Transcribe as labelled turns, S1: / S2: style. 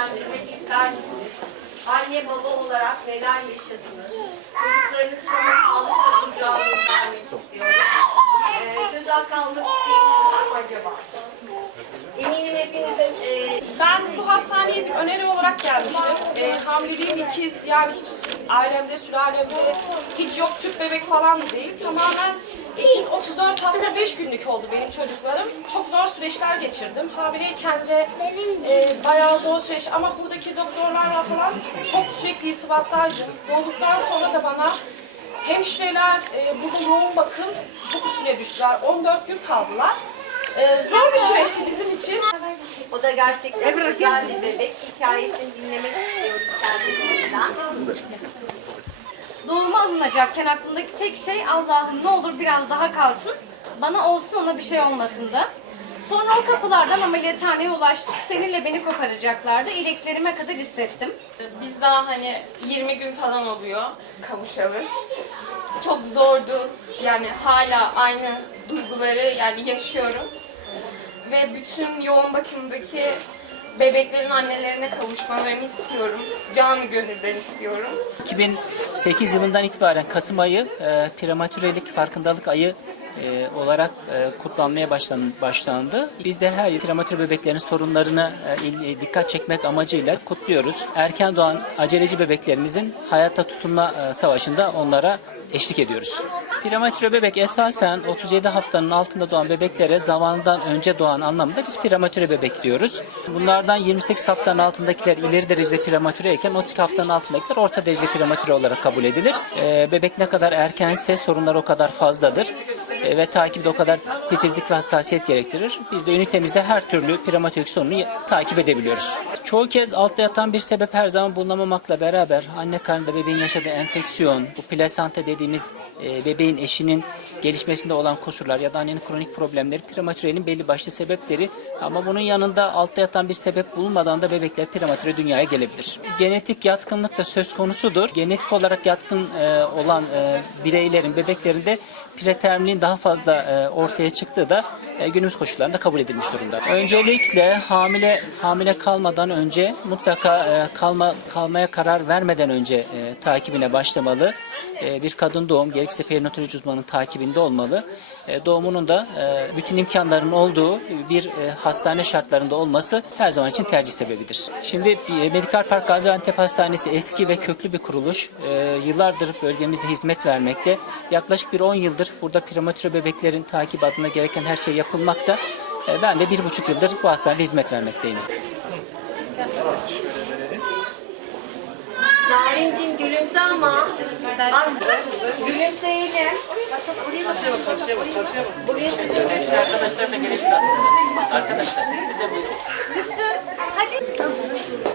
S1: değerlendirmek ister misiniz? Anne baba olarak neler yaşadınız? Çocuklarınız sana sağlıkla kucağınızı vermek istiyorum. Ee, söz hakkı almak mı acaba? Eminim hepinizin e,
S2: Ben bu hastaneye bir öneri olarak gelmiştim. E, hamileliğim ikiz yani hiç ailemde, sülalemde hiç yok tüp bebek falan değil. Tamamen 34 hafta 5 günlük oldu benim çocuklarım. Çok zor süreçler geçirdim. Hamileyken de e, bayağı zor süreç ama buradaki doktorlarla falan çok sürekli irtibattaydım. Doğduktan sonra da bana hemşireler e, burada yoğun bakım çok üstüne düştüler. 14 gün kaldılar. E, zor bir süreçti bizim için.
S1: o da gerçekten güzel bir bebek hikayesini dinlemek istiyoruz.
S3: Alınacakken aklımdaki tek şey Allah'ım ne olur biraz daha kalsın. Bana olsun ona bir şey olmasın da. Sonra o kapılardan ameliyathaneye ulaştık. Seninle beni koparacaklardı. İliklerime kadar hissettim.
S4: Biz daha hani 20 gün falan oluyor kavuşalı. Çok zordu. Yani hala aynı duyguları yani yaşıyorum. Ve bütün yoğun bakımdaki bebeklerin annelerine kavuşmalarını istiyorum. Canı gönülden istiyorum.
S5: 2008 yılından itibaren Kasım ayı e, prematürelik farkındalık ayı e, olarak e, kutlanmaya başlan, başlandı. Biz de her yıl prematür bebeklerin sorunlarına e, il- dikkat çekmek amacıyla kutluyoruz. Erken doğan aceleci bebeklerimizin hayatta tutunma e, savaşında onlara eşlik ediyoruz. Prematüre bebek esasen 37 haftanın altında doğan bebeklere zamanından önce doğan anlamında biz prematüre bebek diyoruz. Bunlardan 28 haftanın altındakiler ileri derecede prematüreyken 32 haftanın altındakiler orta derecede prematüre olarak kabul edilir. Ee, bebek ne kadar erkense sorunlar o kadar fazladır Ee, ve takipte o kadar titizlik ve hassasiyet gerektirir. Biz de ünitemizde her türlü prematürik sorunu takip edebiliyoruz. Çoğu kez altta yatan bir sebep her zaman bulunamamakla beraber anne karnında bebeğin yaşadığı enfeksiyon, bu plasenta dediğimiz e, bebeğin eşinin gelişmesinde olan kusurlar ya da annenin kronik problemleri prematürenin belli başlı sebepleri ama bunun yanında altta yatan bir sebep bulunmadan da bebekler prematüre dünyaya gelebilir. Genetik yatkınlık da söz konusudur. Genetik olarak yatkın e, olan e, bireylerin bebeklerinde preterminin daha fazla e, ortaya çıktığı da e, günümüz koşullarında kabul edilmiş durumda. Öncelikle hamile hamile kalmadan önce mutlaka e, kalma kalmaya karar vermeden önce e, takibine başlamalı. E, bir kadın doğum gerekirse perinatoloji uzmanının takibinde olmalı. E, doğumunun da e, bütün imkanların olduğu bir e, hastane şartlarında olması her zaman için tercih sebebidir. Şimdi e, Medikal Park Gaziantep Hastanesi eski ve köklü bir kuruluş. E, yıllardır bölgemizde hizmet vermekte. Yaklaşık bir 10 yıldır burada prematüre bebeklerin takip adına gereken her şey yapılmakta. E, ben de bir buçuk yıldır bu hastanede hizmet vermekteyim.
S1: Narinciğim gülümse ama. Bak, gülümseyelim. Bugün sizin
S5: Arkadaşlar da gelebilir aslında. Arkadaşlar siz de buyurun.
S3: Hadi.